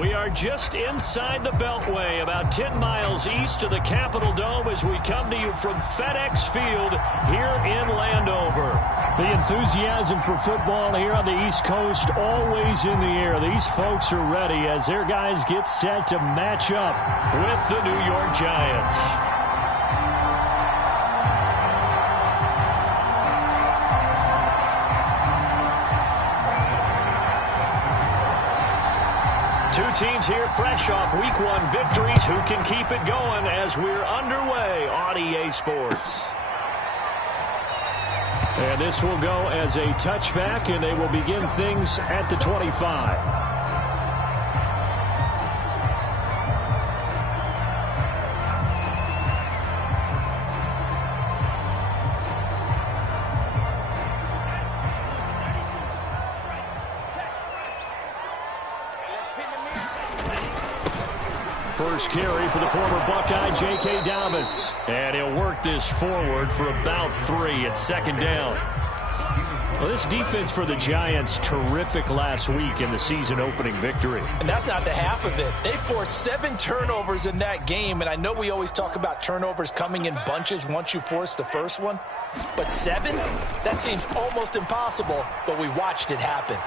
We are just inside the Beltway, about 10 miles east of the Capitol Dome as we come to you from FedEx Field here in Landover. The enthusiasm for football here on the East Coast always in the air. These folks are ready as their guys get set to match up with the New York Giants. Two teams here fresh off Week 1 victories. Who can keep it going as we're underway on EA Sports? And this will go as a touchback, and they will begin things at the 25. First carry for the former Buckeye, J.K. Dobbins. And he'll work this forward for about 3 at second down. Well, this defense for the Giants, terrific last week in the season-opening victory. And that's not the half of it. They forced 7 turnovers in that game, and I know we always talk about turnovers coming in bunches once you force the first one. But 7? That seems almost impossible, but we watched it happen.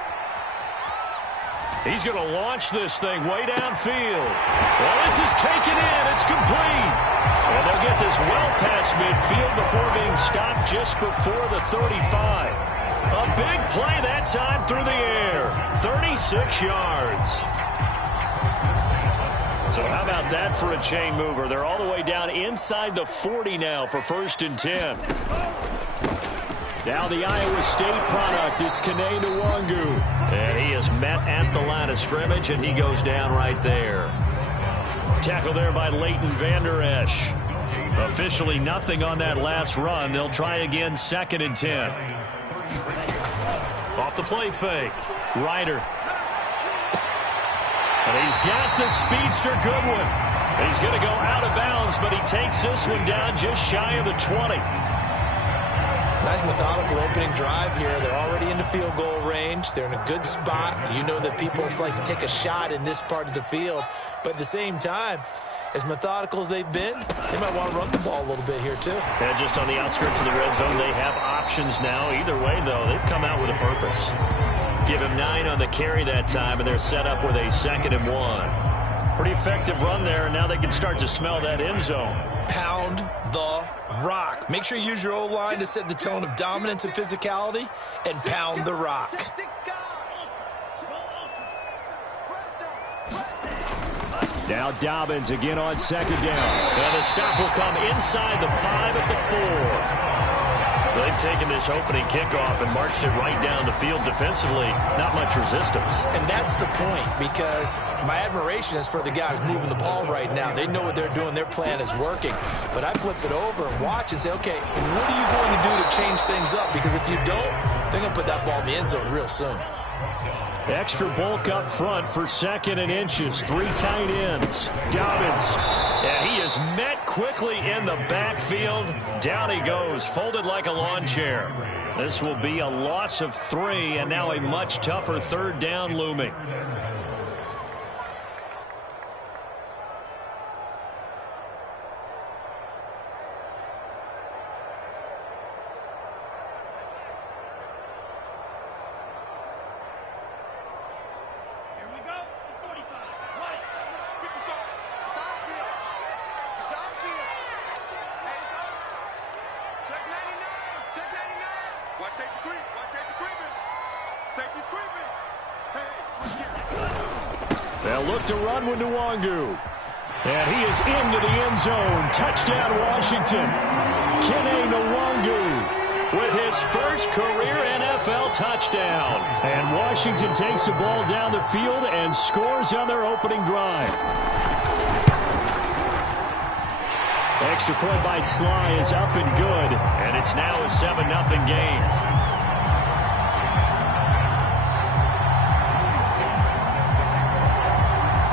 He's going to launch this thing way downfield. Well, this is taken in. It's complete. And they'll get this well past midfield before being stopped just before the 35. A big play that time through the air. 36 yards. So how about that for a chain mover? They're all the way down inside the 40 now for 1st and 10. Now the Iowa State product, it's Kene Nwangu. And he is met at the line of scrimmage, and he goes down right there. Tackle there by Leighton Vander Esch. Officially nothing on that last run. They'll try again 2nd and 10. Off the play fake. Ryder. And he's got the speedster Goodwin. He's going to go out of bounds, but he takes this one down just shy of the 20. Nice methodical opening drive here. They're already in the field goal range. They're in a good spot. You know that people like to take a shot in this part of the field. But at the same time, as methodical as they've been, they might want to run the ball a little bit here too. And just on the outskirts of the red zone, they have options now. Either way, though, they've come out with a purpose. Give him 9 on the carry that time, and they're set up with a 2nd and 1. Pretty effective run there, and now they can start to smell that end zone. Pound the rock. Make sure you use your O-line to set the tone of dominance and physicality, and pound the rock. Now Dobbins again on 2nd down. And the stop will come inside the 5 at the 4. They've taken this opening kickoff and marched it right down the field defensively. Not much resistance. And that's the point, because my admiration is for the guys moving the ball right now. They know what they're doing. Their plan is working. But I flip it over and watch and say, okay, what are you going to do to change things up? Because if you don't, they're going to put that ball in the end zone real soon. Extra bulk up front for 2nd and inches. 3 tight ends. Dobbins. And he is met quickly in the backfield. Down he goes, folded like a lawn chair. This will be a loss of 3, and now a much tougher 3rd down looming. They'll look to run with Nwangu. And he is into the end zone. Touchdown, Washington. Kene Nwangu with his first career NFL touchdown. And Washington takes the ball down the field and scores on their opening drive. Extra point by Sly is up and good. And it's now a 7-0 game.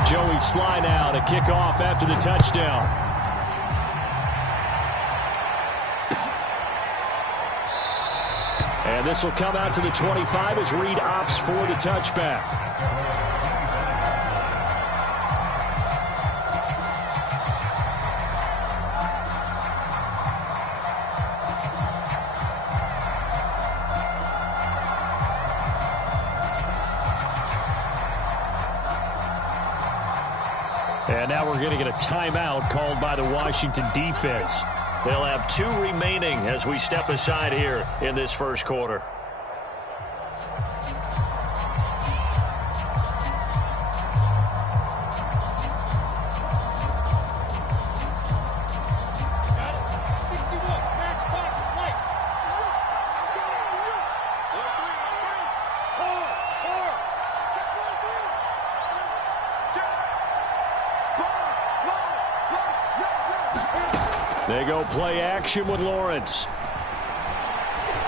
Joey Sly now to kick off after the touchdown. And this will come out to the 25 as Reed opts for the touchback. And now we're going to get a timeout called by the Washington defense. They'll have 2 remaining as we step aside here in this first quarter. They go play action with Lawrence.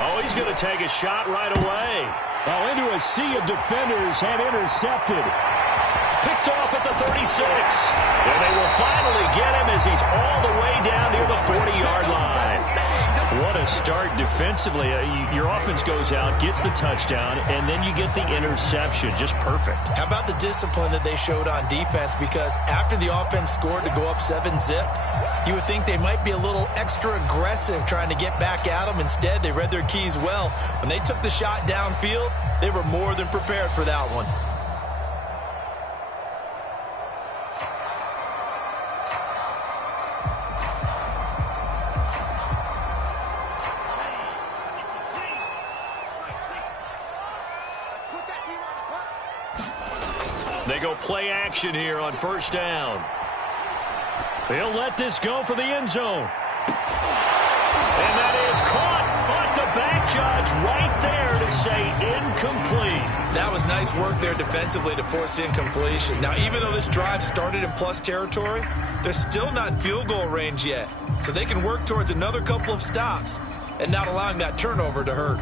Oh, he's going to take a shot right away. Oh, into a sea of defenders and intercepted. Picked off at the 36. And they will finally get him as he's all the way down near the 40-yard line. What a start defensively. Your offense goes out, gets the touchdown, and then you get the interception. Just perfect. How about the discipline that they showed on defense? Because after the offense scored to go up 7-zip, you would think they might be a little extra aggressive trying to get back at them. Instead, they read their keys well. When they took the shot downfield, they were more than prepared for that one. They go play action here on first down. They'll let this go for the end zone. And that is caught. But the back judge right there to say incomplete. That was nice work there defensively to force incompletion. Now, even though this drive started in plus territory, they're still not in field goal range yet. So they can work towards another couple of stops and not allowing that turnover to hurt.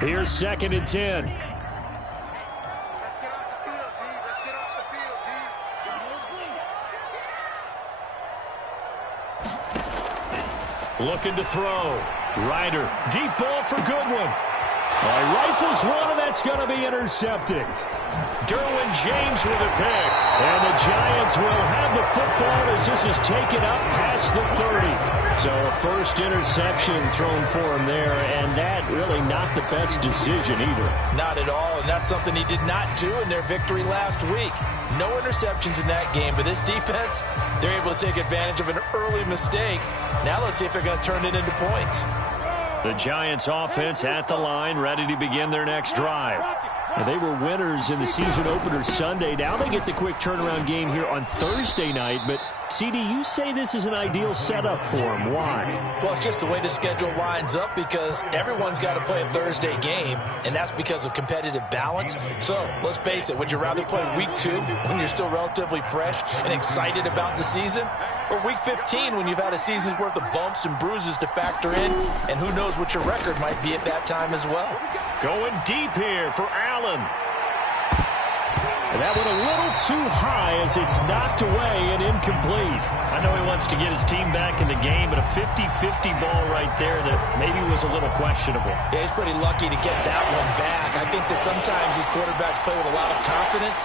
Here's 2nd and 10. Looking to throw. Ryder, deep ball for Goodwin. Rifles one, and that's going to be intercepted. Derwin James with a pick. And the Giants will have the football as this is taken up past the 30. So a first interception thrown for him there, and that really not the best decision either. Not at all, and that's something he did not do in their victory last week. No interceptions in that game, but this defense, they're able to take advantage of an early mistake. Now let's see if they're going to turn it into points. The Giants offense at the line, ready to begin their next drive. And they were winners in the season opener Sunday. Now they get the quick turnaround game here on Thursday night. But, CD, you say this is an ideal setup for them. Why? Well, it's just the way the schedule lines up because everyone's got to play a Thursday game, and that's because of competitive balance. So, let's face it, would you rather play week 2 when you're still relatively fresh and excited about the season? Or week 15 when you've had a season's worth of bumps and bruises to factor in, and who knows what your record might be at that time as well. Going deep here for Allen. And that went a little too high as it's knocked away and incomplete. I know he wants to get his team back in the game, but a 50-50 ball right there that maybe was a little questionable. Yeah, he's pretty lucky to get that one back. I think that sometimes these quarterbacks play with a lot of confidence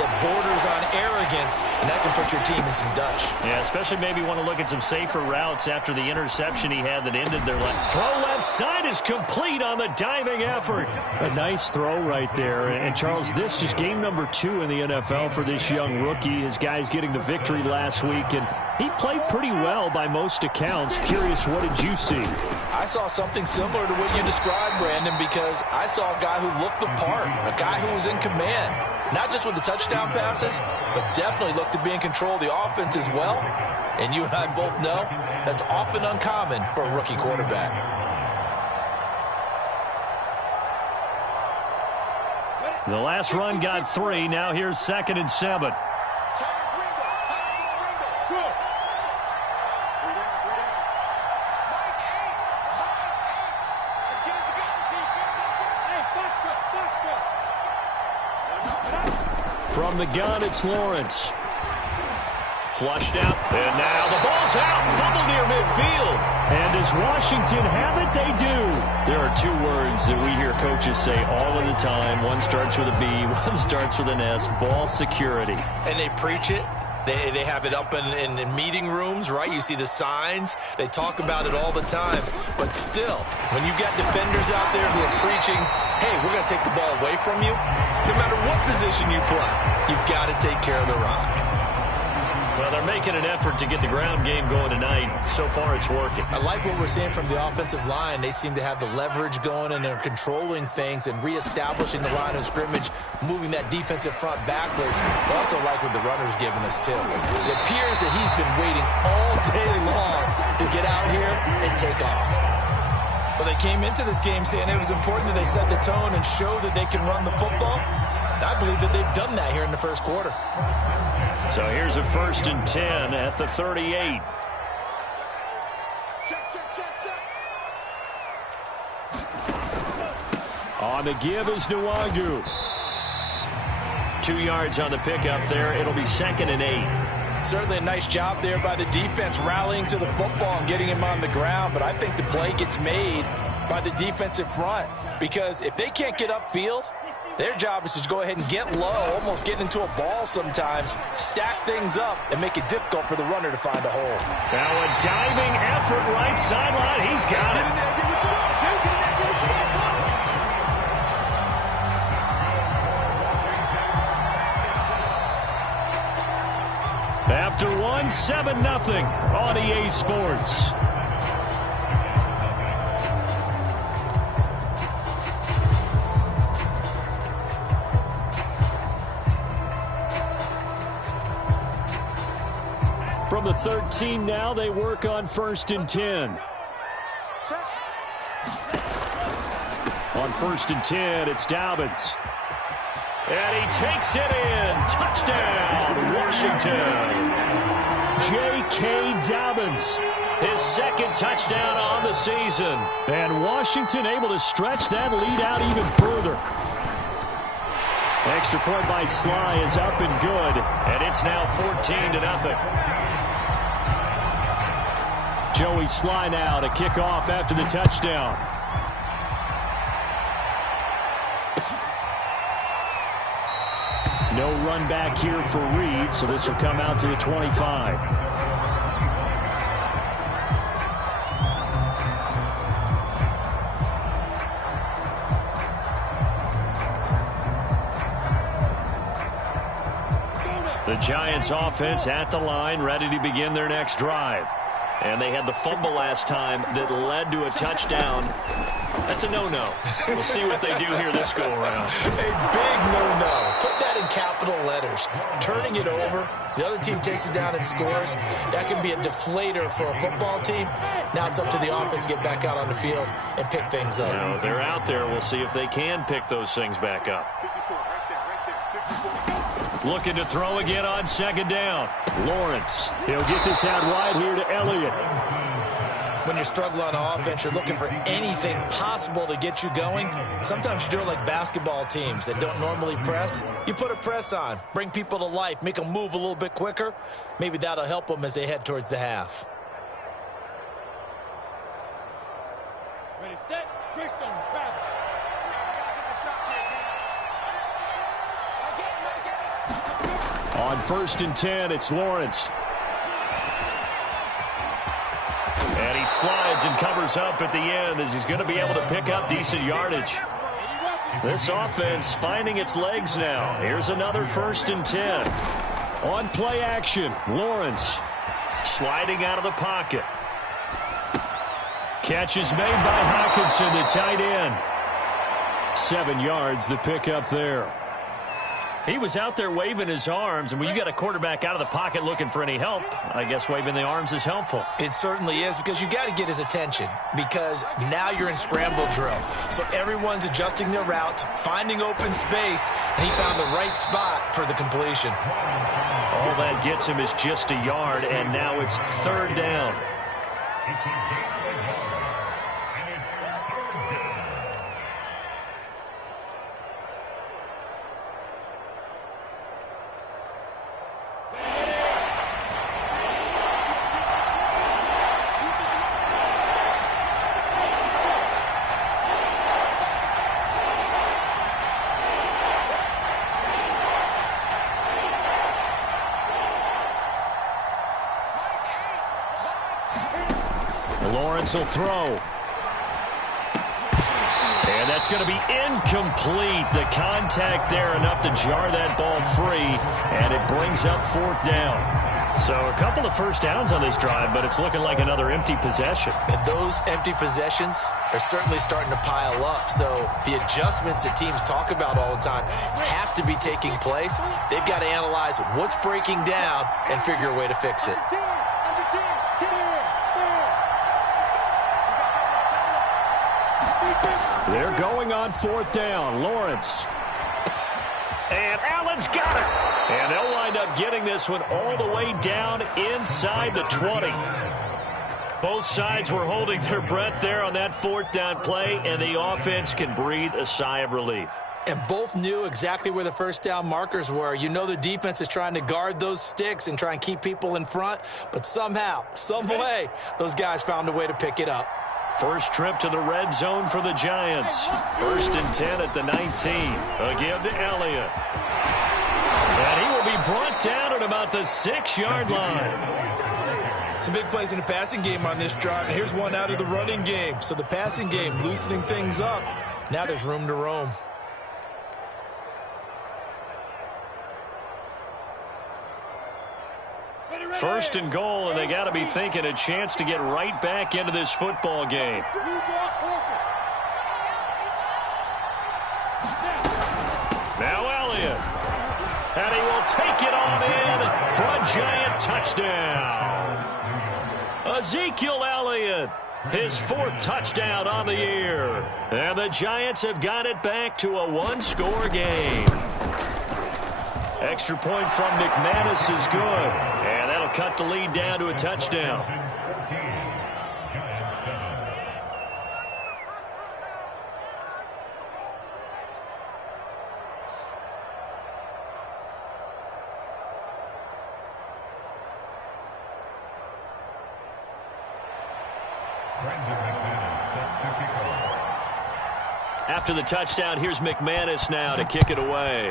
that borders on arrogance, and that can put your team in some Dutch. Yeah, especially maybe want to look at some safer routes after the interception he had that ended their life. Throw left side is complete on the diving effort. A nice throw right there. And, Charles, this is game number 2 in the NFL for this young rookie. His guys getting the victory last week, and he played pretty well by most accounts. Curious, what did you see? I saw something similar to what you described, Brandon, because I saw a guy who looked the part, a guy who was in command. Not just with the touchdown passes, but definitely looked to be in control of the offense as well. And you and I both know that's often uncommon for a rookie quarterback. The last run got 3. Now here's 2nd and 7. From the gun, it's Lawrence. Flushed out, and now the ball's out. Fumble near midfield. And does Washington have it? They do. There are 2 words that we hear coaches say all of the time. One starts with a B, one starts with an S. Ball security. And they preach it. They have it up in meeting rooms, right? You see the signs. They talk about it all the time. But still, when you've got defenders out there who are preaching, hey, we're going to take the ball away from you, no matter what position you play, you've got to take care of the rock. making an effort to get the ground game going tonight. So far, it's working. I like what we're seeing from the offensive line. They seem to have the leverage going, and they're controlling things and reestablishing the line of scrimmage, moving that defensive front backwards. I also like what the runner's giving us, too. It appears that he's been waiting all day long to get out here and take off. Well, they came into this game saying it was important that they set the tone and show that they can run the football. I believe that they've done that here in the first quarter. So here's a 1st and 10 at the 38. On the give is Nwangu. 2 yards on the pickup there. It'll be 2nd and 8. Certainly a nice job there by the defense rallying to the football and getting him on the ground. But I think the play gets made by the defensive front, because if they can't get upfield, their job is to go ahead and get low, almost get into a ball sometimes, stack things up, and make it difficult for the runner to find a hole. Now a diving effort right sideline. He's got it. After 1, 7-0 on EA Sports. From the 13 now, they work on 1st and 10. On 1st and 10, it's Dobbins. And he takes it in. Touchdown, Washington. J.K. Dobbins, his 2nd touchdown on the season. And Washington able to stretch that lead out even further. Extra point by Sly is up and good. And it's now 14-0. Joey Sly now to kick off after the touchdown. No run back here for Reed, so this will come out to the 25. The Giants offense at the line, ready to begin their next drive. And they had the fumble last time that led to a touchdown. That's a no-no. We'll see what they do here this go-around. A big no-no. Put that in capital letters. Turning it over, the other team takes it down and scores. That can be a deflator for a football team. Now it's up to the offense to get back out on the field and pick things up. Now, they're out there. We'll see if they can pick those things back up. Looking to throw again on 2nd down. Lawrence. He'll get this out wide here to Elliott. When you're struggling on offense, you're looking for anything possible to get you going. Sometimes you do it like basketball teams that don't normally press. You put a press on, bring people to life, make them move a little bit quicker. Maybe that'll help them as they head towards the half. Ready, set, Greystone, travel. On 1st and 10, it's Lawrence. And he slides and covers up at the end as he's going to be able to pick up decent yardage. This offense finding its legs now. Here's another 1st and 10. On play action, Lawrence sliding out of the pocket. Catch is made by Hawkinson, the tight end. 7 yards, the pickup there. He was out there waving his arms, and when you got a quarterback out of the pocket looking for any help, I guess waving the arms is helpful. It certainly is, because you got to get his attention, because now you're in scramble drill. So everyone's adjusting their routes, finding open space, and he found the right spot for the completion. All that gets him is just a yard, and now it's 3rd down. Lawrence will throw. And that's going to be incomplete. The contact there enough to jar that ball free, and it brings up 4th down. So a couple of first downs on this drive, but it's looking like another empty possession. And those empty possessions are certainly starting to pile up. So the adjustments that teams talk about all the time have to be taking place. They've got to analyze what's breaking down and figure a way to fix it. They're going on fourth down. Lawrence. And Allen's got it. And they'll wind up getting this one all the way down inside the 20. Both sides were holding their breath there on that fourth down play, and the offense can breathe a sigh of relief. And both knew exactly where the first down markers were. You know the defense is trying to guard those sticks and try and keep people in front, but somehow, some way, those guys found a way to pick it up. First trip to the red zone for the Giants. 1st and 10 at the 19. A give to Elliott. And he will be brought down at about the 6-yard line. Some big plays in the passing game on this drive, and here's one out of the running game. So the passing game loosening things up. Now there's room to roam. First and goal, and they got to be thinking a chance to get right back into this football game. Now Elliott. And he will take it on in for a Giant touchdown. Ezekiel Elliott, his 4th touchdown on the year. And the Giants have got it back to a 1-score game. Extra point from McManus is good. And that'll cut the lead down to a touchdown. After the touchdown, here's McManus now to kick it away.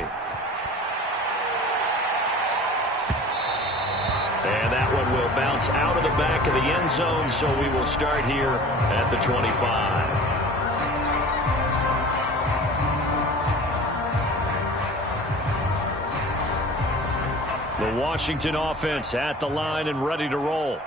And that one will bounce out of the back of the end zone, so we will start here at the 25. The Washington offense at the line and ready to roll.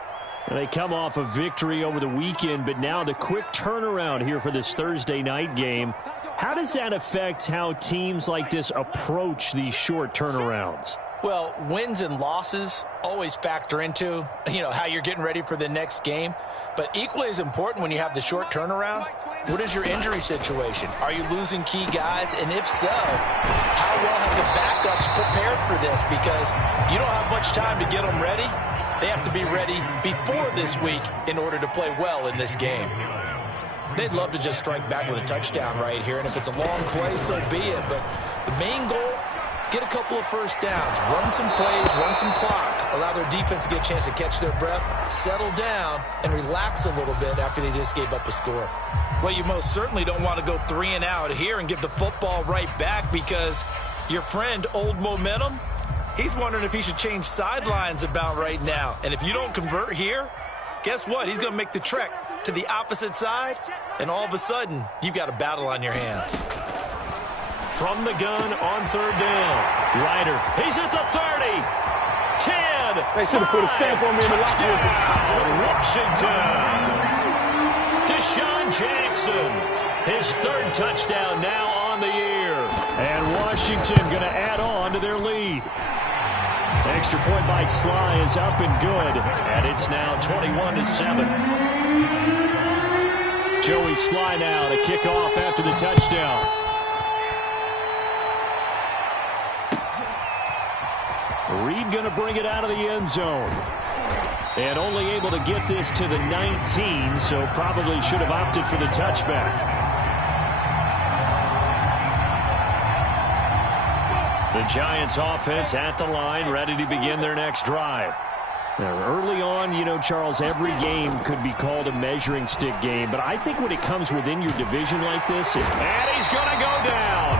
And they come off a victory over the weekend, but now the quick turnaround here for this Thursday night game. How does that affect how teams like this approach these short turnarounds? Well, wins and losses always factor into, how you're getting ready for the next game. But equally as important when you have the short turnaround, what is your injury situation? Are you losing key guys? And if so, how well have the backups prepared for this? Because you don't have much time to get them ready. They have to be ready before this week in order to play well in this game. They'd love to just strike back with a touchdown right here, and if it's a long play, so be it. But the main goal, get a couple of first downs, run some plays, run some clock, allow their defense to get a chance to catch their breath, settle down, and relax a little bit after they just gave up a score. Well, you most certainly don't want to go 3 and out here and give the football right back, because your friend, Old Momentum, he's wondering if he should change sidelines about right now. And if you don't convert here, guess what? He's going to make the trek to the opposite side, and all of a sudden, you've got a battle on your hands. From the gun on 3rd down. Ryder, he's at the 30. 10. They should have put a stamp on me in the locker room. Washington. Deshaun Jackson, his 3rd touchdown now on the year. And Washington going to add on to their lead. Extra point by Sly is up and good, and it's now 21-7. Joey Sly now to kick off after the touchdown. Reed going to bring it out of the end zone. And only able to get this to the 19, so probably should have opted for the touchback. The Giants offense at the line, ready to begin their next drive. Now, early on, Charles, every game could be called a measuring stick game, but I think when it comes within your division like this, and he's going to go down.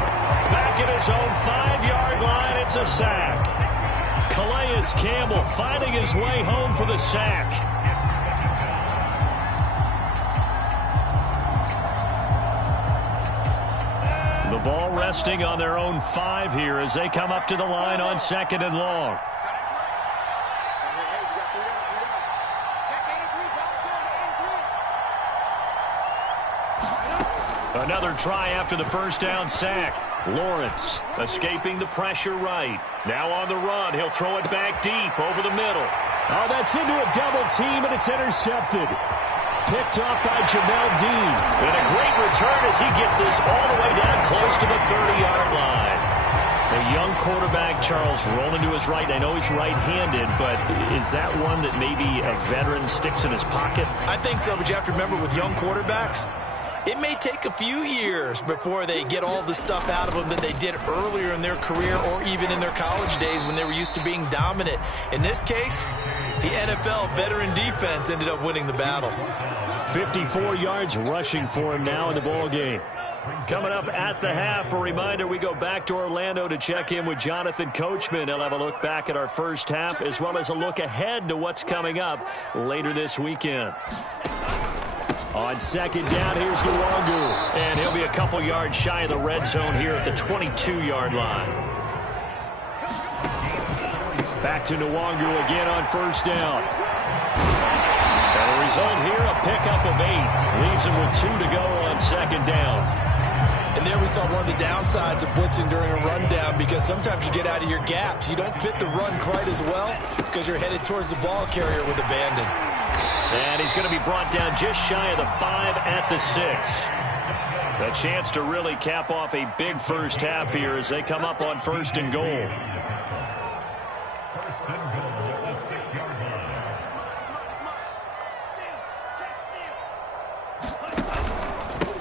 Back at his own 5-yard line, it's a sack. Calais Campbell finding his way home for the sack. The ball resting on their own 5 here as they come up to the line on 2nd and long. Another try after the first down sack. Lawrence escaping the pressure right. Now on the run. He'll throw it back deep over the middle. Oh, that's into a double team, and it's intercepted. Picked off by Jamel Dean. And a great return as he gets this all the way down close to the 30-yard line. The young quarterback, Charles, rolling to his right. I know he's right-handed, but is that one that maybe a veteran sticks in his pocket? I think so, but you have to remember with young quarterbacks, it may take a few years before they get all the stuff out of them that they did earlier in their career or even in their college days when they were used to being dominant. In this case, the NFL veteran defense ended up winning the battle. 54 yards rushing for him now in the ball game. Coming up at the half, a reminder, we go back to Orlando to check in with Jonathan Coachman. He'll have a look back at our first half as well as a look ahead to what's coming up later this weekend. On second down, here's Nwangu. And he'll be a couple yards shy of the red zone here at the 22-yard line. Back to Nwangu again on first down. And the result here, a pickup of 8. Leaves him with 2 to go on second down. And there we saw one of the downsides of blitzing during a rundown because sometimes you get out of your gaps. You don't fit the run quite as well because you're headed towards the ball carrier with abandon. And he's going to be brought down just shy of the 5 at the 6. A chance to really cap off a big first half here as they come up on first and goal.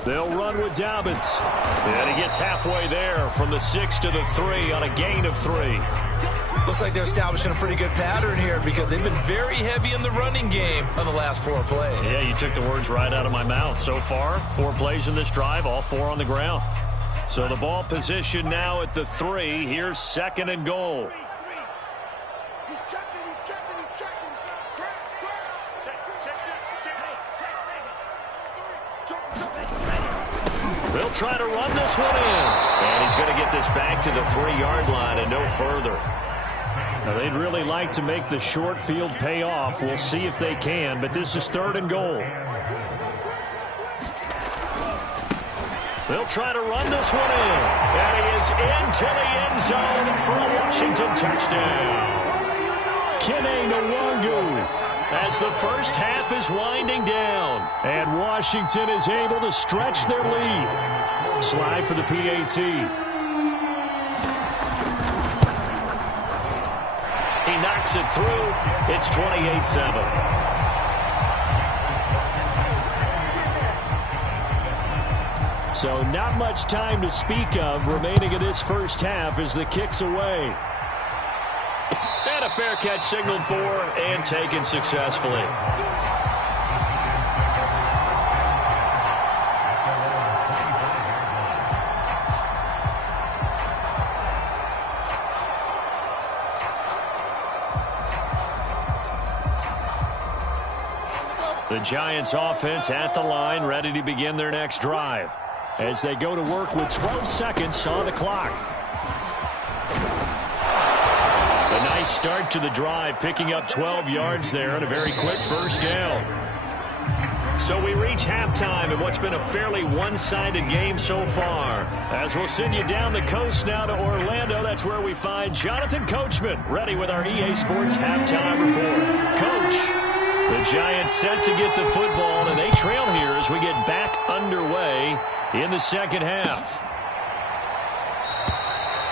They'll run with Dobbins. And he gets halfway there from the 6 to the 3 on a gain of 3. Looks like they're establishing a pretty good pattern here because they've been very heavy in the running game on the last 4 plays. Yeah, you took the words right out of my mouth. So far, 4 plays in this drive, all 4 on the ground. So the ball position now at the 3. Here's second and goal. He's checking. They'll try to run this one in. And he's going to get this back to the 3-yard line and no further. Now, they'd really like to make the short field pay off. We'll see if they can, but this is third and goal. They'll try to run this one in. And he is into the end zone for a Washington touchdown. Kene Nwangu. As the first half is winding down. And Washington is able to stretch their lead. Slide for the PAT. He knocks it through. It's 28-7. So not much time to speak of remaining in this first half as the kick's away. And a fair catch signaled for and taken successfully. The Giants offense at the line, ready to begin their next drive. As they go to work with 12 seconds on the clock. A nice start to the drive, picking up 12 yards there and a very quick first down. So we reach halftime in what's been a fairly one-sided game so far. As we'll send you down the coast now to Orlando, that's where we find Jonathan Coachman, ready with our EA Sports halftime report. Coach, the Giants set to get the football, and they trail here as we get back underway in the second half.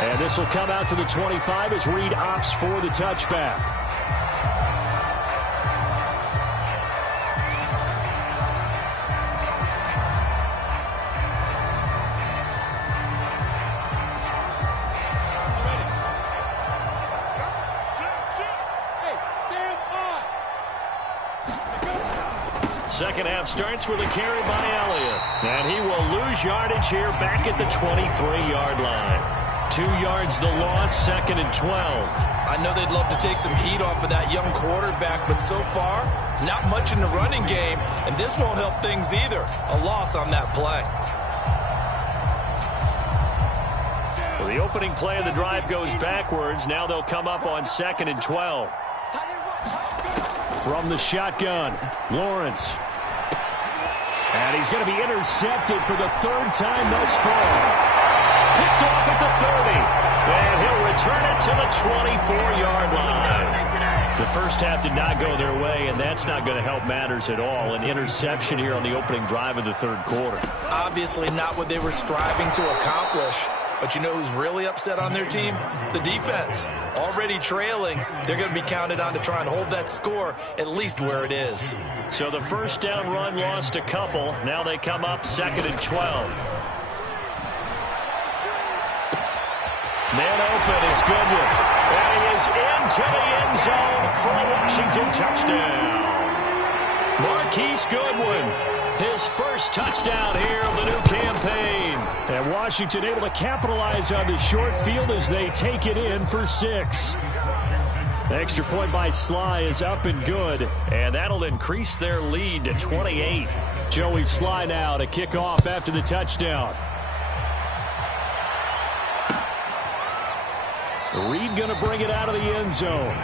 And this will come out to the 25 as Reed opts for the touchback. Second half starts with a carry by Elliott. And he will lose yardage here back at the 23-yard line. 2 yards the loss, second and 12. I know they'd love to take some heat off of that young quarterback, but so far, not much in the running game, and this won't help things either. A loss on that play. So the opening play of the drive goes backwards. Now they'll come up on second and 12. From the shotgun, Lawrence. And he's going to be intercepted for the third time thus far. Picked off at the 30. And he'll return it to the 24-yard line. The first half did not go their way, and that's not going to help matters at all. An interception here on the opening drive of the third quarter. Obviously not what they were striving to accomplish. But you know who's really upset on their team? The defense. Already trailing, they're going to be counted on to try and hold that score at least where it is. So the first down run lost a couple. Now they come up 2nd and 12. Man open, it's Goodwin. And he is into the end zone for a Washington touchdown. Marquise Goodwin. His first touchdown here of the new campaign. And Washington able to capitalize on the short field as they take it in for 6. The extra point by Sly is up and good. And that'll increase their lead to 28. Joey Sly now to kick off after the touchdown. Reed going to bring it out of the end zone.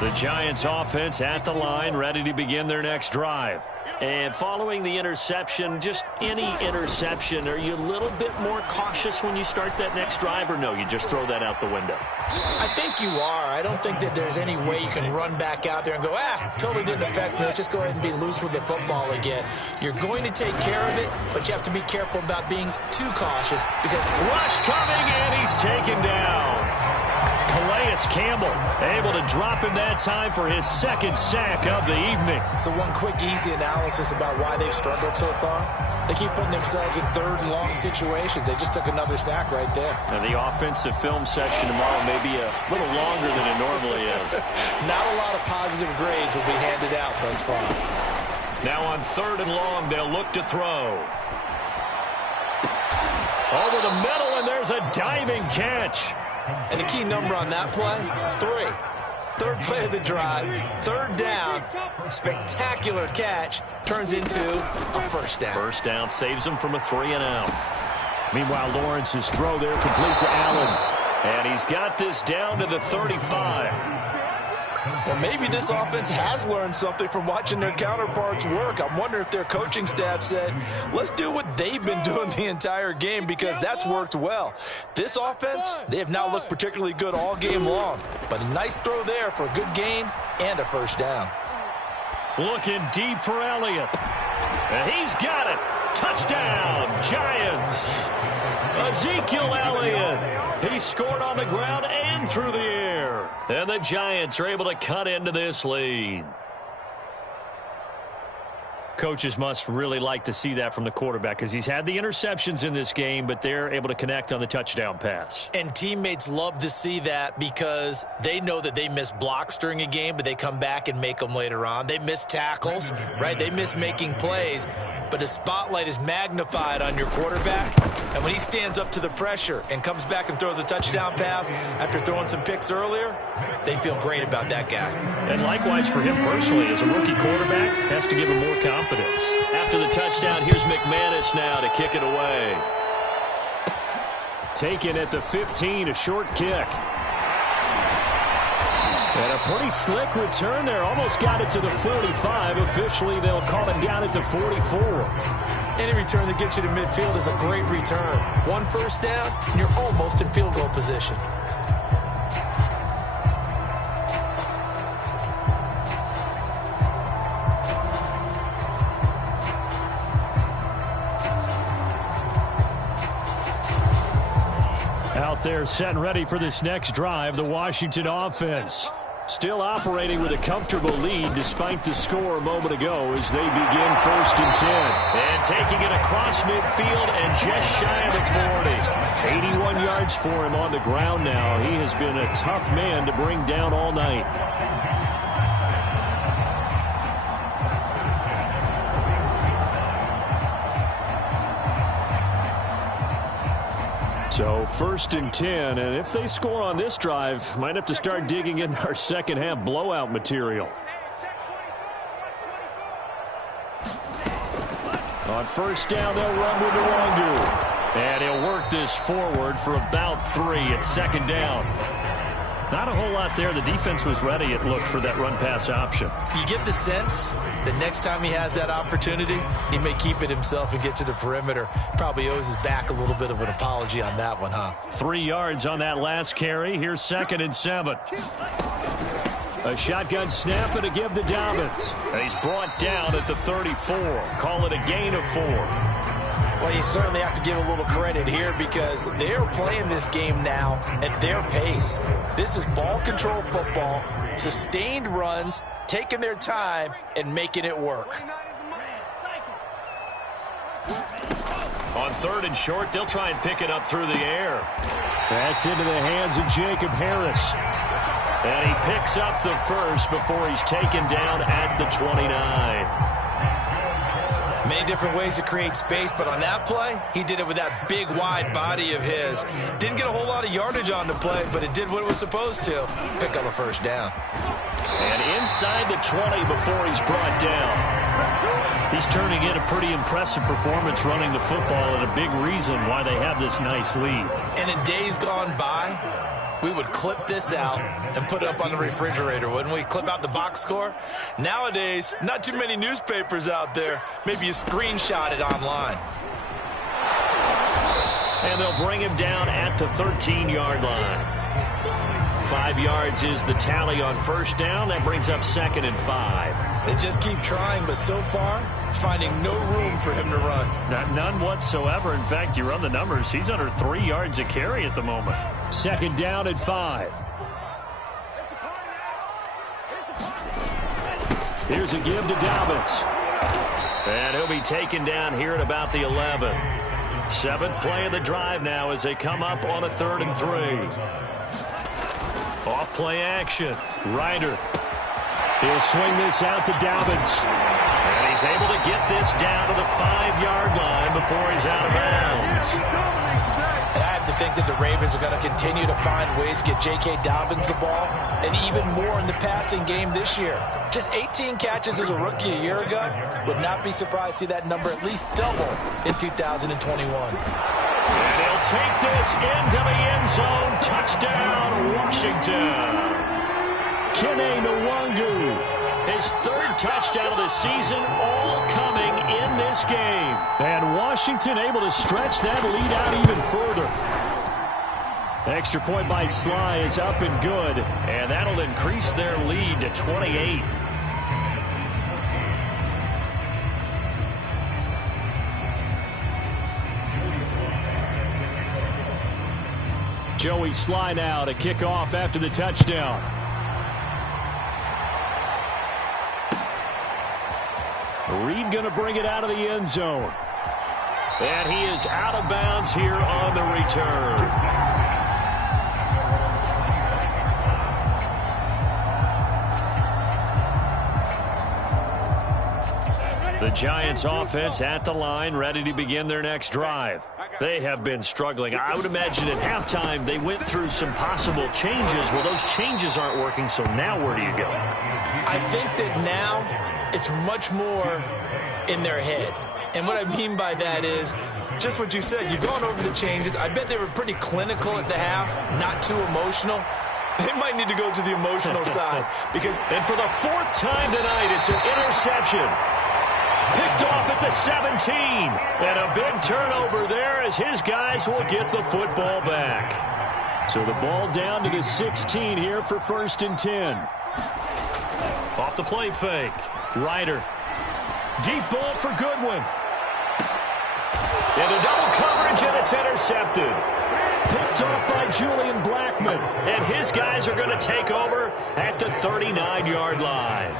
The Giants offense at the line, ready to begin their next drive. And following the interception, just any interception, are you a little bit more cautious when you start that next drive, or no, you just throw that out the window? I think you are. I don't think that there's any way you can run back out there and go, totally didn't affect me. Let's just go ahead and be loose with the football again. You're going to take care of it, but you have to be careful about being too cautious because rush coming, and he's taken down. Calais Campbell able to drop him that time for his second sack of the evening. So one quick, easy analysis about why they've struggled so far. They keep putting themselves in third and long situations. They just took another sack right there. And the offensive film session tomorrow may be a little longer than it normally is. Not a lot of positive grades will be handed out thus far. Now on 3rd and long, they'll look to throw. Over the middle, and there's a diving catch. And the key number on that play, 3. Third play of the drive, 3rd down, spectacular catch, turns into a first down. First down saves him from a 3-and-out. Meanwhile, Lawrence's throw there complete to Allen. And he's got this down to the 35. Well, maybe this offense has learned something from watching their counterparts work. I'm wondering if their coaching staff said, let's do what they've been doing the entire game because that's worked well. This offense, they have not looked particularly good all game long. But a nice throw there for a good gain and a first down. Looking deep for Elliott. And he's got it. Touchdown, Giants. Ezekiel Elliott. He scored on the ground and through the air. And the Giants are able to cut into this lead. Coaches must really like to see that from the quarterback because he's had the interceptions in this game, but they're able to connect on the touchdown pass. And teammates love to see that because they know that they miss blocks during a game, but they come back and make them later on. They miss tackles, right? They miss making plays, but the spotlight is magnified on your quarterback. And when he stands up to the pressure and comes back and throws a touchdown pass after throwing some picks earlier, they feel great about that guy. And likewise for him personally, as a rookie quarterback, has to give him more confidence. After the touchdown, here's McManus now to kick it away. Taken at the 15, a short kick. And a pretty slick return there. Almost got it to the 45. Officially, they'll call it down at the 44. Any return that gets you to midfield is a great return. One first down, and you're almost in field goal position. Out there set and ready for this next drive, the Washington offense. Still operating with a comfortable lead despite the score a moment ago as they begin 1st and 10. And taking it across midfield and just shy of the 40. 81 yards for him on the ground now. He has been a tough man to bring down all night. So 1st and 10, and if they score on this drive, might have to start digging in our second half blowout material. On 1st down, they'll run with Nwangu. And he'll work this forward for about 3 at second down. Not a whole lot there. The defense was ready, it looked, for that run-pass option. You get the sense that next time he has that opportunity, he may keep it himself and get to the perimeter. Probably owes his back a little bit of an apology on that one, huh? 3 yards on that last carry. Here's 2nd and 7. A shotgun snap and a give to Dobbins. He's brought down at the 34. Call it a gain of 4. Well, you certainly have to give a little credit here because they're playing this game now at their pace. This is ball control football, sustained runs, taking their time, and making it work. On 3rd and short, they'll try and pick it up through the air. That's into the hands of Jacob Harris. And he picks up the first before he's taken down at the 29. Many different ways to create space, but on that play, he did it with that big, wide body of his. Didn't get a whole lot of yardage on the play, but it did what it was supposed to. Pick up a first down. And inside the 20 before he's brought down. He's turning in a pretty impressive performance running the football, and a big reason why they have this nice lead. And in days gone by, we would clip this out and put it up on the refrigerator, wouldn't we? Clip out the box score. Nowadays, not too many newspapers out there. Maybe you screenshot it online. And they'll bring him down at the 13-yard line. 5 yards is the tally on first down. That brings up 2nd and 5. They just keep trying, but so far, finding no room for him to run. None whatsoever. In fact, you run the numbers, he's under 3 yards a carry at the moment. 2nd down and 5. Here's a give to Dobbins. And he'll be taken down here at about the 11. 7th play of the drive now as they come up on a 3rd and 3. Off play action. Ryder. He'll swing this out to Dobbins. And he's able to get this down to the 5-yard line before he's out of bounds. I have to think that the Ravens are going to continue to find ways to get J.K. Dobbins the ball, and even more in the passing game this year. Just 18 catches as a rookie a year ago. Would not be surprised to see that number at least double in 2021. And he'll take this into the end zone. Touchdown, Washington. Kene Nwangu. His 3rd touchdown of the season, all coming in this game. And Washington able to stretch that lead out even further. Extra point by Sly is up and good. And that'll increase their lead to 28. Joey Sly now to kick off after the touchdown. Reed going to bring it out of the end zone. And he is out of bounds here on the return. The Giants offense at the line, ready to begin their next drive. They have been struggling. I would imagine at halftime they went through some possible changes. Well, those changes aren't working, so now where do you go? I think that now it's much more in their head. And what I mean by that is just what you said. You've gone over the changes. I bet they were pretty clinical at the half, not too emotional. They might need to go to the emotional side. And for the 4th time tonight, it's an interception. Picked off at the 17. And a big turnover there as his guys will get the football back. So the ball down to the 16 here for 1st and 10. Off the play fake. Ryder. Deep ball for Goodwin. Into double coverage, and it's intercepted. Picked off by Julian Blackmon. And his guys are going to take over at the 39-yard line.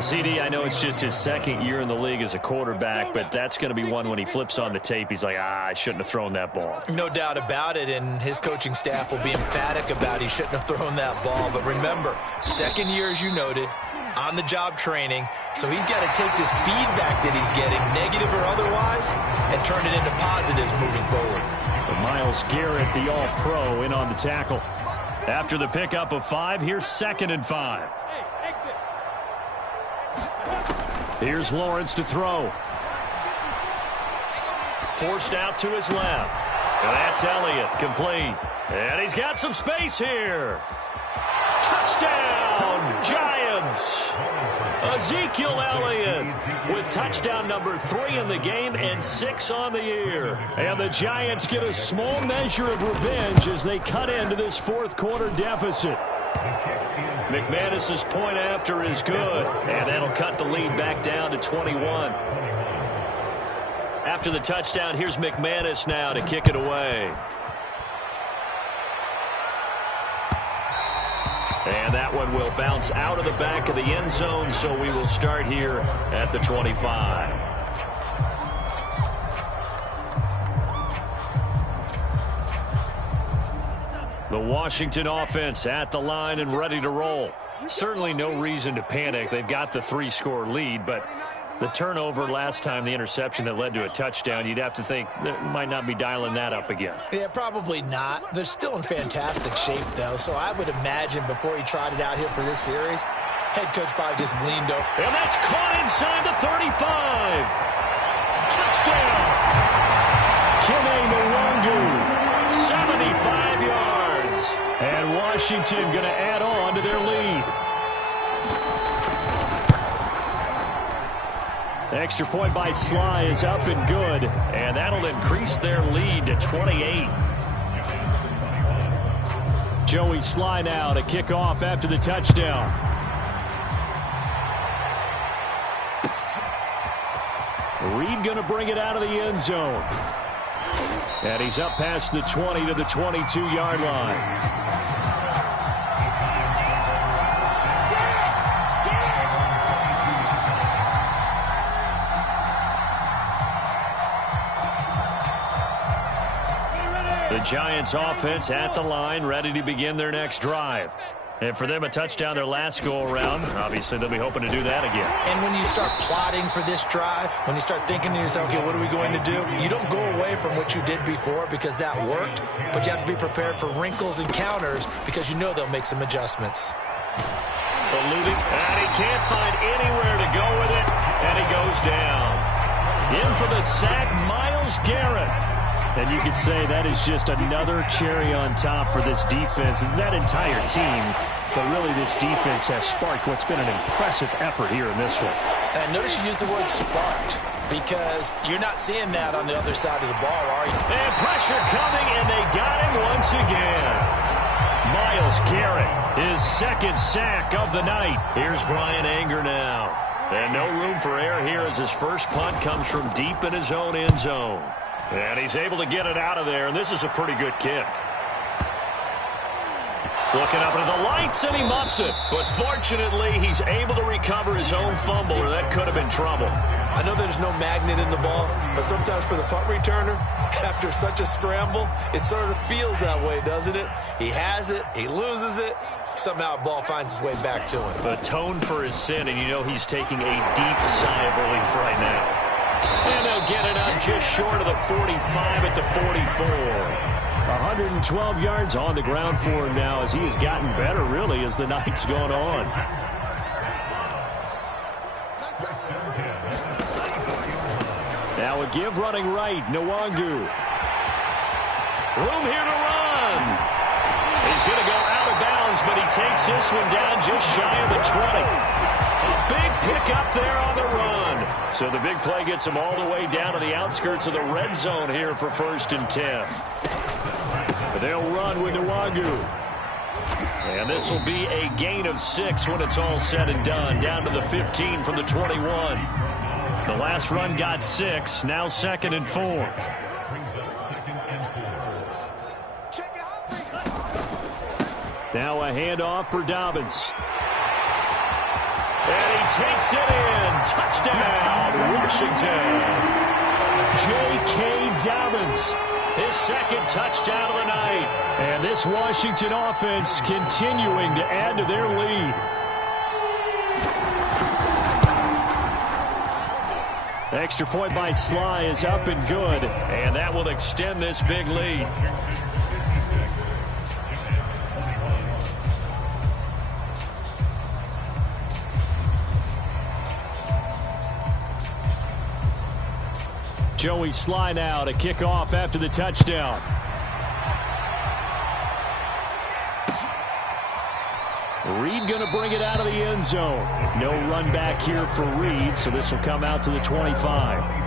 CD, I know it's just his 2nd year in the league as a quarterback, but that's going to be one when he flips on the tape. He's like, I shouldn't have thrown that ball. No doubt about it, and his coaching staff will be emphatic about he shouldn't have thrown that ball. But remember, 2nd year, as you noted, on-the-job training, so he's got to take this feedback that he's getting, negative or otherwise, and turn it into positives moving forward. And Myles Garrett, the all-pro, in on the tackle. After the pickup of 5, here's 2nd and 5. Here's Lawrence to throw. forced out to his left. And that's Elliott, complete. And he's got some space here. Touchdown, Giants! Ezekiel Elliott with touchdown number 3 in the game and 6 on the year. And the Giants get a small measure of revenge as they cut into this fourth quarter deficit. McManus's point after is good, and that'll cut the lead back down to 21. After the touchdown, here's McManus now to kick it away. And that one will bounce out of the back of the end zone, so we will start here at the 25. The Washington offense at the line and ready to roll. Certainly no reason to panic. They've got the 3-score lead, but the turnover last time, the interception that led to a touchdown, you'd have to think they might not be dialing that up again. Yeah, probably not. They're still in fantastic shape, though, so I would imagine before he trotted out here for this series, head coach probably just leaned over. And that's caught inside the 35. Touchdown! Kene Nwangu, 75 yards. And Washington going to add on to their lead. The extra point by Sly is up and good, and that'll increase their lead to 28. Joey Sly now to kick off after the touchdown. Reed going to bring it out of the end zone. And he's up past the 20 to the 22-yard line. The Giants offense at the line, ready to begin their next drive. And for them, a touchdown their last go-around. Obviously, they'll be hoping to do that again. And when you start plotting for this drive, when you start thinking to yourself, okay, what are we going to do? You don't go away from what you did before because that worked, but you have to be prepared for wrinkles and counters because you know they'll make some adjustments. Eluding, and he can't find anywhere to go with it, and he goes down. In for the sack, Myles Garrett. And you could say that is just another cherry on top for this defense and that entire team. But really, this defense has sparked what's been an impressive effort here in this one. And notice you used the word sparked because you're not seeing that on the other side of the ball, are you? And pressure coming, and they got him once again. Myles Garrett, his second sack of the night. Here's Brian Anger now. And no room for error here as his first punt comes from deep in his own end zone. And he's able to get it out of there, and this is a pretty good kick. Looking up into the lights, and he muffs it. But fortunately, he's able to recover his own fumble, or that could have been trouble. I know there's no magnet in the ball, but sometimes for the punt returner, after such a scramble, it sort of feels that way, doesn't it? He has it, he loses it, somehow the ball finds its way back to him. Atoned for his sin, and you know he's taking a deep sigh of relief right now. And they'll get it up just short of the 45 at the 44. 112 yards on the ground for him now as he has gotten better, really, as the night's gone on. Now a give running right, Nwangu. Room here to run. He's going to go out of bounds, but he takes this one down just shy of the 20. A big pick up there on the run. So the big play gets him all the way down to the outskirts of the red zone here for 1st and 10. But they'll run with Nwangu. And this will be a gain of 6 when it's all said and done. Down to the 15 from the 21. The last run got 6. Now 2nd and 4. Now a handoff for Dobbins. And he takes it in. Touchdown, Washington. J.K. Dobbins, his second touchdown of the night. And this Washington offense continuing to add to their lead. The extra point by Sly is up and good. And that will extend this big lead. Joey Sly now to kick off after the touchdown. Reed going to bring it out of the end zone. No run back here for Reed, so this will come out to the 25.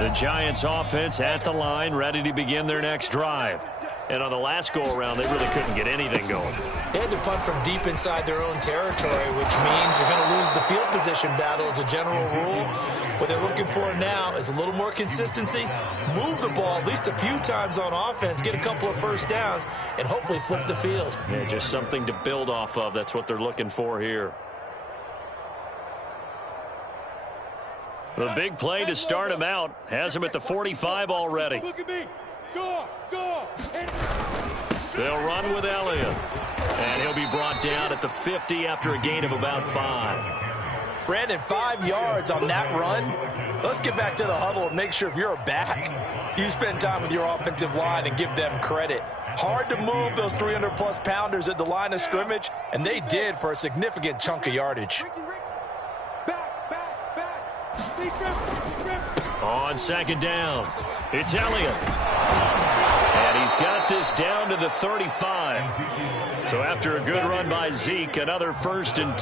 The Giants offense at the line, ready to begin their next drive. And on the last go-around, they really couldn't get anything going. They had to punt from deep inside their own territory, which means you're going to lose the field position battle as a general rule. What they're looking for now is a little more consistency, move the ball at least a few times on offense, get a couple of first downs, and hopefully flip the field. Yeah, just something to build off of. That's what they're looking for here. The big play to start him out has him at the 45 already. Look at me. Go. They'll run with Elliott. And he'll be brought down at the 50 after a gain of about 5. Brandon, 5 yards on that run. Let's get back to the huddle and make sure if you're a back, you spend time with your offensive line and give them credit. Hard to move those 300-plus pounders at the line of scrimmage, and they did for a significant chunk of yardage. On second down, it's Elliott. And he's got this down to the 35. So after a good run by Zeke, another 1st and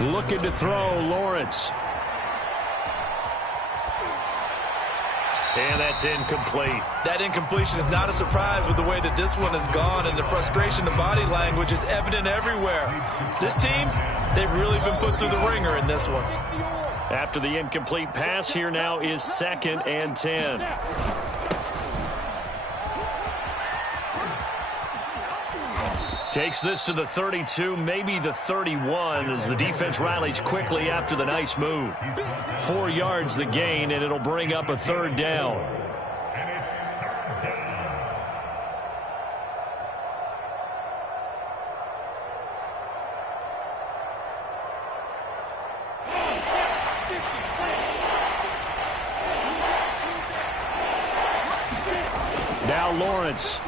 10. Looking to throw, Lawrence. And that's incomplete. That incompletion is not a surprise with the way that this one has gone, and the frustration of body language is evident everywhere. This team, they've really been put through the ringer in this one. After the incomplete pass, here now is 2nd and 10. Takes this to the 32, maybe the 31, as the defense rallies quickly after the nice move. 4 yards the gain, and it'll bring up a 3rd down. Now Lawrence.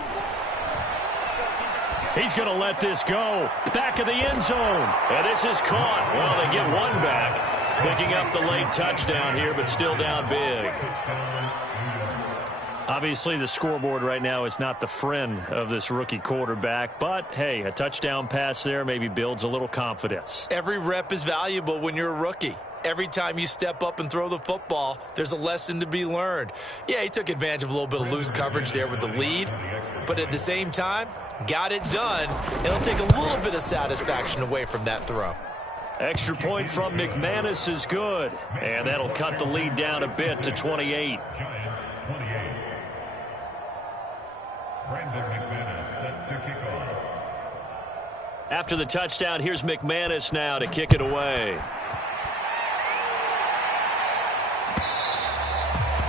He's going to let this go. Back of the end zone. And this is caught. Well, they get one back. Picking up the late touchdown here, but still down big. Obviously, the scoreboard right now is not the friend of this rookie quarterback. But, hey, a touchdown pass there maybe builds a little confidence. Every rep is valuable when you're a rookie. Every time you step up and throw the football, there's a lesson to be learned. Yeah, he took advantage of a little bit of loose coverage there with the lead. But at the same time, got it done. It'll take a little bit of satisfaction away from that throw. Extra point from McManus is good. And that'll cut the lead down a bit to 28. After the touchdown, here's McManus now to kick it away.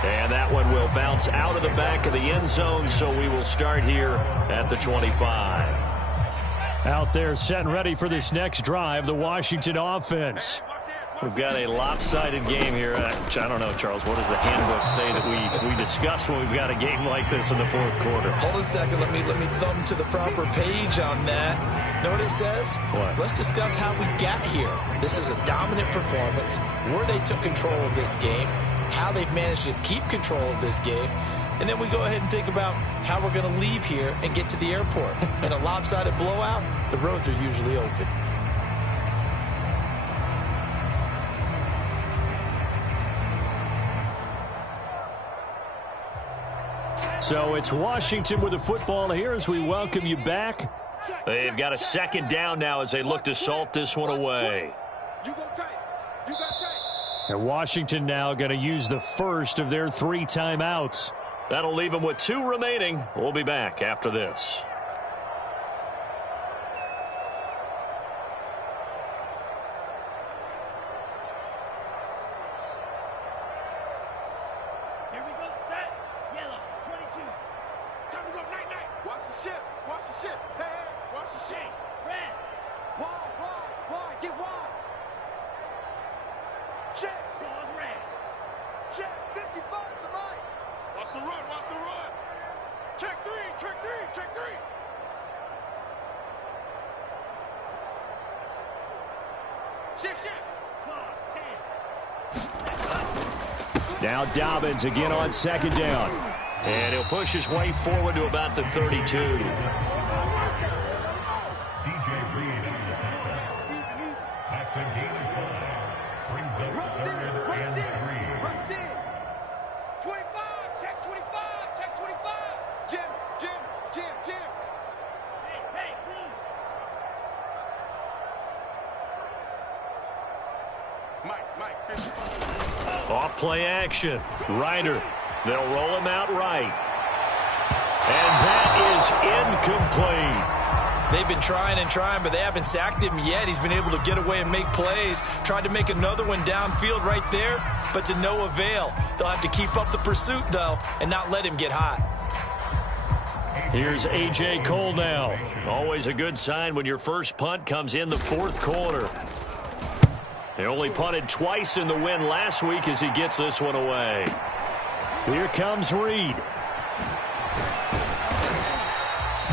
And that one will bounce out of the back of the end zone, so we will start here at the 25. Out there set and ready for this next drive, the Washington offense. We've got a lopsided game here. I don't know, Charles, what does the handbook say that we discuss when we've got a game like this in the 4th quarter? Hold on a second. Let me thumb to the proper page on that. Know what it says? What? Let's discuss how we got here. This is a dominant performance, where they took control of this game, how they've managed to keep control of this game, and then we go ahead and think about how we're going to leave here and get to the airport. In a lopsided blowout, the roads are usually open. So it's Washington with the football here as we welcome you back. They've got a 2nd down now as they look to salt this one away. And Washington now going to use the first of their 3 timeouts. That'll leave them with 2 remaining. We'll be back after this. Here we go, set. Yellow, 22. Time to go, night. Watch the ship. Hey, watch the ship. Red. Wide, get wide. Check. Claws red. Check. 55 to Mike. Watch the run. Watch the run. Check three. Check three. Check three. Shift, shift. Claws 10. Now Dobbins again on second down. And he'll push his way forward to about the 32. Off play action. Ryder. They'll roll him out right. And that is incomplete. They've been trying and trying, but they haven't sacked him yet. He's been able to get away and make plays. Tried to make another one downfield right there, but to no avail. They'll have to keep up the pursuit, though, and not let him get hot. Here's A.J. Cole now. Always a good sign when your first punt comes in the fourth quarter. He only punted twice in the win last week as he gets this one away. Here comes Reed.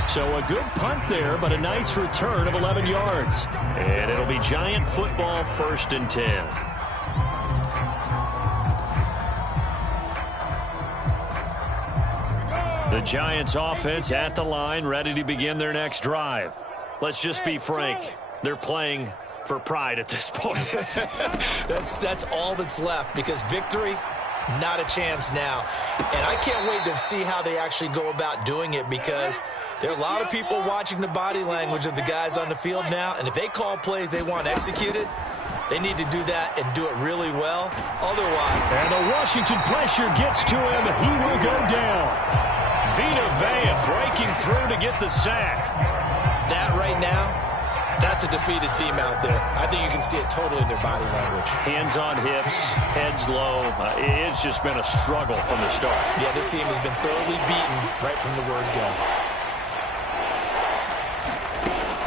So a good punt there, but a nice return of 11 yards. And it'll be Giant football, 1st and 10. The Giants offense at the line, ready to begin their next drive. Let's just be frank. They're playing for pride at this point. That's all that's left, because victory, not a chance now. And I can't wait to see how they actually go about doing it, because there are a lot of people watching the body language of the guys on the field now, and if they call plays they want executed, they need to do that and do it really well. Otherwise. And the Washington pressure gets to him. He will go down. Vita Vea breaking through to get the sack. That right now, that's a defeated team out there. I think you can see it totally in their body language. Hands on hips, heads low. It's just been a struggle from the start. Yeah, this team has been thoroughly beaten right from the word go.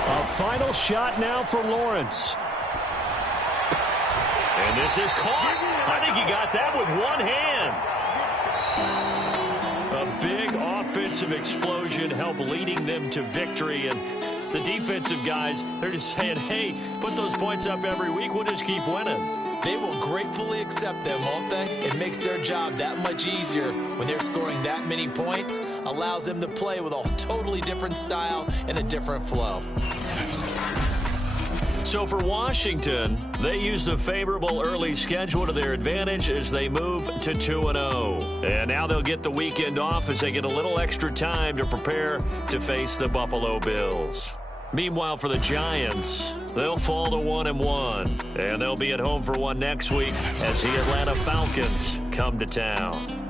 A final shot now for Lawrence. And this is caught. I think he got that with one hand. A big offensive explosion helped leading them to victory. And the defensive guys, they're just saying, hey, put those points up every week. We'll just keep winning. They will gratefully accept them, won't they? It makes their job that much easier when they're scoring that many points. Allows them to play with a totally different style and a different flow. So for Washington, they used a favorable early schedule to their advantage as they move to 2-0. And now they'll get the weekend off as they get a little extra time to prepare to face the Buffalo Bills. Meanwhile, for the Giants, they'll fall to 1-1. And they'll be at home for one next week as the Atlanta Falcons come to town.